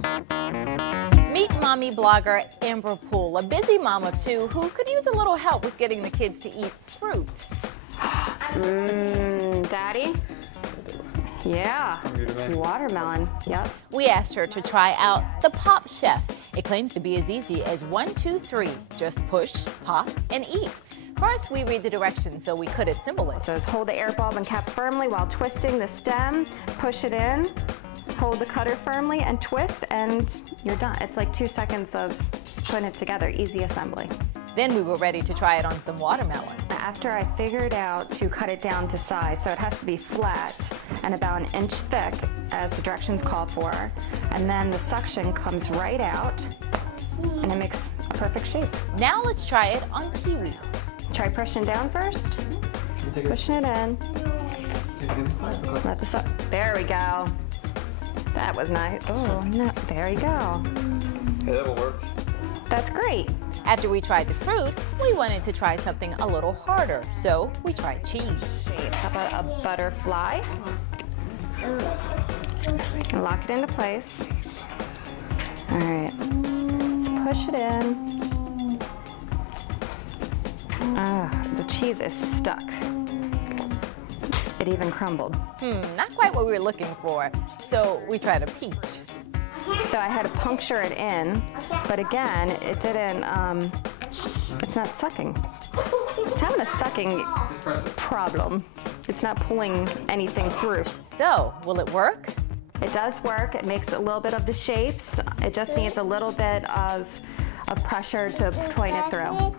Meet mommy blogger Amber Poole, a busy mama too, who could use a little help with getting the kids to eat fruit. Daddy? Yeah, it's watermelon. Yep. We asked her to try out the Pop Chef. It claims to be as easy as 1, 2, 3. Just push, pop, and eat. First, we read the directions so we could assemble it. It says hold the air bulb and cap firmly while twisting the stem. Push it in. Hold the cutter firmly and twist, and you're done. It's like 2 seconds of putting it together. Easy assembly. Then we were ready to try it on some watermelon. After I figured out to cut it down to size, so it has to be flat and about 1 inch thick, as the directions call for, and then the suction comes right out, and it makes a perfect shape. Now let's try it on kiwi. Try pushing down first, pushing it in. Let this up. There we go. That was nice. Oh, no, there you go. Hey, that one worked. That's great. After we tried the fruit, we wanted to try something a little harder, so we tried cheese. How about a butterfly? And lock it into place. All right, let's push it in. The cheese is stuck. It even crumbled. Not quite what we were looking for, so we tried a peach. So I had to puncture it in, but again, it didn't, it's not sucking. It's having a sucking problem. It's not pulling anything through. So, will it work? It does work. It makes a little bit of the shapes. It just needs a little bit of pressure to point it through.